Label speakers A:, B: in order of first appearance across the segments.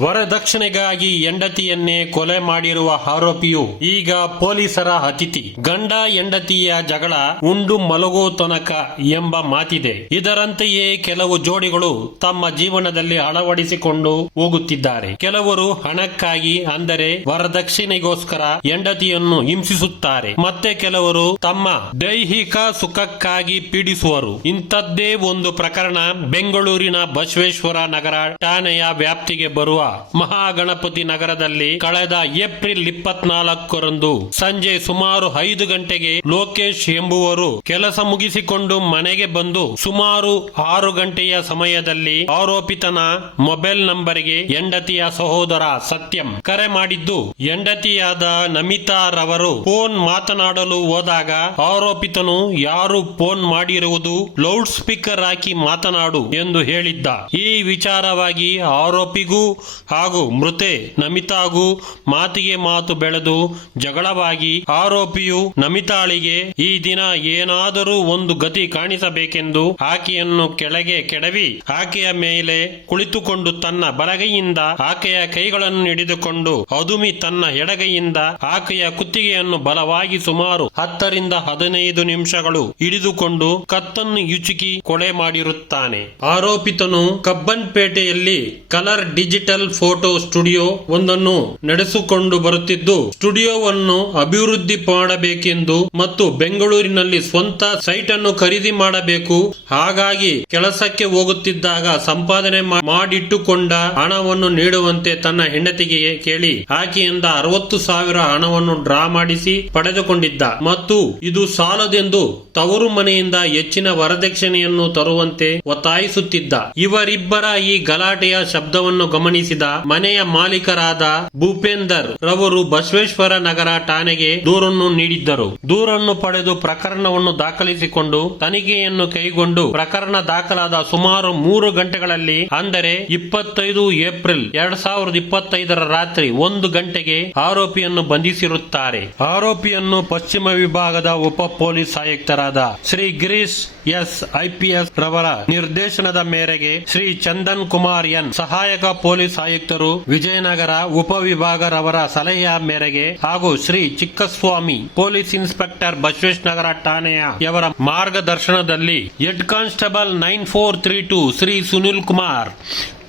A: ವರದಕ್ಷಿಣೆಗಾಗಿ ಹೆಂಡತಿಯನ್ನೇ ಕೊಲೆ ಮಾಡಿರುವ ಆರೋಪಿಯು ಈಗ ಪೊಲೀಸರ ಅತಿಥಿ. ಗಂಡ ಹೆಂಡತಿಯ ಜಗಳ ಉಂಡು ಮಲಗೋ ತನಕ ಎಂಬ ಮಾತಿದೆ. ಇದರಂತೆಯೇ ಕೆಲವು ಜೋಡಿಗಳು ತಮ್ಮ ಜೀವನದಲ್ಲಿ ಅಳವಡಿಸಿಕೊಂಡು ಹೋಗುತ್ತಿದ್ದಾರೆ. ಕೆಲವರು ಹಣಕ್ಕಾಗಿ ಅಂದರೆ ವರದಕ್ಷಿಣೆಗೋಸ್ಕರ ಹೆಂಡತಿಯನ್ನು ಹಿಂಸಿಸುತ್ತಾರೆ. ಮತ್ತೆ ಕೆಲವರು ತಮ್ಮ ದೈಹಿಕ ಸುಖಕ್ಕಾಗಿ ಪೀಡಿಸುವರು. ಇಂಥದ್ದೇ ಒಂದು ಪ್ರಕರಣ ಬೆಂಗಳೂರಿನ ಬಸವೇಶ್ವರ ನಗರ ಠಾಣೆಯ ವ್ಯಾಪ್ತಿಗೆ ಬರುವ ಮಹಾಗಣಪತಿ ನಗರದಲ್ಲಿ ಕಳೆದ ಏಪ್ರಿಲ್ ಇಪ್ಪತ್ನಾಲ್ಕರಂದು ಸಂಜೆ ಸುಮಾರು ಐದು ಗಂಟೆಗೆ ಲೋಕೇಶ್ ಎಂಬುವರು ಕೆಲಸ ಮುಗಿಸಿಕೊಂಡು ಮನೆಗೆ ಬಂದು ಸುಮಾರು ಆರು ಗಂಟೆಯ ಸಮಯದಲ್ಲಿ ಆರೋಪಿತನ ಮೊಬೈಲ್ ನಂಬರ್ಗೆ ಹೆಂಡತಿಯ ಸಹೋದರ ಸತ್ಯಂ ಕರೆ ಮಾಡಿದ್ದು, ಹೆಂಡತಿಯಾದ ನಮಿತಾ ರವರು ಫೋನ್ ಮಾತನಾಡಲು ಹೋದಾಗ ಆರೋಪಿತನು ಯಾರು ಫೋನ್ ಮಾಡಿರುವುದು ಲೌಡ್ ಸ್ಪೀಕರ್ ಹಾಕಿ ಮಾತನಾಡು ಎಂದು ಹೇಳಿದ್ದ. ಈ ವಿಚಾರವಾಗಿ ಆರೋಪಿಗೂ ಹಾಗೂ ಮೃತೆ ನಮಿತಾಗೂ ಮಾತಿಗೆ ಮಾತು ಬೆಳೆದು ಜಗಳವಾಗಿ ಆರೋಪಿಯು ನಮಿತಾಳಿಗೆ ಈ ದಿನ ಏನಾದರೂ ಒಂದು ಗತಿ ಕಾಣಿಸಬೇಕೆಂದು ಆಕೆಯನ್ನು ಕೆಳಗೆ ಕೆಡವಿ ಆಕೆಯ ಮೇಲೆ ಕುಳಿತುಕೊಂಡು ತನ್ನ ಬಲಗೈಯಿಂದ ಆಕೆಯ ಕೈಗಳನ್ನು ಹಿಡಿದುಕೊಂಡು ಅದುಮಿ ತನ್ನ ಎಡಗೈಯಿಂದ ಆಕೆಯ ಕುತ್ತಿಗೆಯನ್ನು ಬಲವಾಗಿ ಸುಮಾರು ಹತ್ತರಿಂದ ಹದಿನೈದು ನಿಮಿಷಗಳು ಹಿಡಿದುಕೊಂಡು ಕತ್ತನ್ನು ಯುಚುಕಿ ಕೊಲೆ ಮಾಡಿರುತ್ತಾನೆ. ಆರೋಪಿತನು ಕಬ್ಬನ್ಪೇಟೆಯಲ್ಲಿ ಕಲರ್ ಡಿಜಿಟಲ್ ಫೋಟೋ ಸ್ಟುಡಿಯೋ ಒಂದನ್ನು ನಡೆಸಿಕೊಂಡು ಬರುತ್ತಿದ್ದು, ಸ್ಟುಡಿಯೋವನ್ನು ಅಭಿವೃದ್ಧಿ ಮಾಡಬೇಕೆಂದು ಮತ್ತು ಬೆಂಗಳೂರಿನಲ್ಲಿ ಸ್ವಂತ ಸೈಟ್ ಅನ್ನು ಖರೀದಿ ಮಾಡಬೇಕು. ಹಾಗಾಗಿ ಕೆಲಸಕ್ಕೆ ಹೋಗುತ್ತಿದ್ದಾಗ ಸಂಪಾದನೆ ಮಾಡಿಟ್ಟುಕೊಂಡ ಹಣವನ್ನು ನೀಡುವಂತೆ ತನ್ನ ಹೆಂಡತಿಗೆ ಕೇಳಿ, ಆಕೆಯಿಂದ ಅರವತ್ತು ಸಾವಿರ ಹಣವನ್ನು ಡ್ರಾ ಮಾಡಿಸಿ ಪಡೆದುಕೊಂಡಿದ್ದ. ಮತ್ತು ಇದು ಸಾಲದೆಂದು ತವರು ಮನೆಯಿಂದ ಹೆಚ್ಚಿನ ವರದಕ್ಷಿಣೆಯನ್ನು ತರುವಂತೆ ಒತ್ತಾಯಿಸುತ್ತಿದ್ದ. ಇವರಿಬ್ಬರ ಈ ಗಲಾಟೆಯ ಶಬ್ದವನ್ನು ಗಮನಿಸಿದ ಮನೆಯ ಮಾಲೀಕರಾದ ಭೂಪೇಂದರ್ ರವರು ಬಸವೇಶ್ವರ ನಗರ ಠಾಣೆಗೆ ದೂರನ್ನು ನೀಡಿದ್ದರು. ದೂರನ್ನು ಪಡೆದು ಪ್ರಕರಣವನ್ನು ದಾಖಲಿಸಿಕೊಂಡು ತನಿಖೆಯನ್ನು ಕೈಗೊಂಡು ಪ್ರಕರಣ ದಾಖಲಾದ ಸುಮಾರು ಮೂರು ಗಂಟೆಗಳಲ್ಲಿ, ಅಂದರೆ ಇಪ್ಪತ್ತೈದು ಏಪ್ರಿಲ್ ಎರಡ್ ಸಾವಿರದ ಇಪ್ಪತ್ತೈದರ ರಾತ್ರಿ ಒಂದು ಗಂಟೆಗೆ ಆರೋಪಿಯನ್ನು ಬಂಧಿಸಿರುತ್ತಾರೆ. ಆರೋಪಿಯನ್ನು ಪಶ್ಚಿಮ ವಿಭಾಗದ ಉಪ ಪೊಲೀಸ್ ಆಯುಕ್ತರಾದ ಶ್ರೀ ಗಿರೀಶ್ ಎಸ್ ಐಪಿಎಸ್ ರವರ ನಿರ್ದೇಶನದ ಮೇರೆಗೆ ಶ್ರೀ ಚಂದನ್ ಕುಮಾರ್ ಎನ್ ಸಹಾಯಕ ಪೊಲೀಸ್ ಆಯುಕ್ತರು ವಿಜಯನಗರ ಉಪವಿಭಾಗರವರ ಸಲಹೆಯ ಮೇರೆಗೆ ಹಾಗೂ ಶ್ರೀ ಚಿಕ್ಕಸ್ವಾಮಿ ಪೊಲೀಸ್ ಇನ್ಸ್ಪೆಕ್ಟರ್ ಬಸವೇಶ್ ನಗರ ಠಾಣೆಯ ಯವರ ಮಾರ್ಗದರ್ಶನದಲ್ಲಿ head constable nine four three two Shri Sunil Kumar,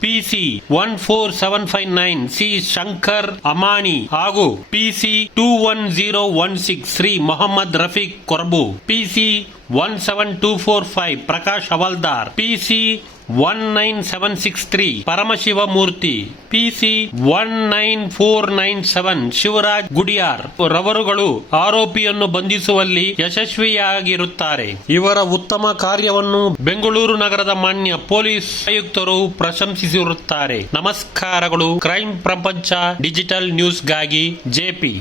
A: PC one four seven five nine C Shankar Amani ಹಾಗೂ PC two one zero one six Shri Mohammed Rafiq Korbu, PC one seven two four five Prakash Havaldar, PC one nine seven six three Paramashiva Murthy PC one nine four nine seven Shivaraj Gudiyar ರವರುಗಳು ಆರೋಪಿಯನ್ನು ಬಂಧಿಸುವಲ್ಲಿ ಯಶಸ್ವಿಯಾಗಿರುತ್ತಾರೆ. ಇವರ ಉತ್ತಮ ಕಾರ್ಯವನ್ನು ಬೆಂಗಳೂರು ನಗರದ ಮಾನ್ಯ police ಆಯುಕ್ತರು ಪ್ರಶಂಸಿಸಿರುತ್ತಾರೆ. ನಮಸ್ಕಾರಗಳು. Crime ಪ್ರಪಂಚ, ಡಿಜಿಟಲ್ ನ್ಯೂಸ್ಗಾಗಿ ಜೆಪಿ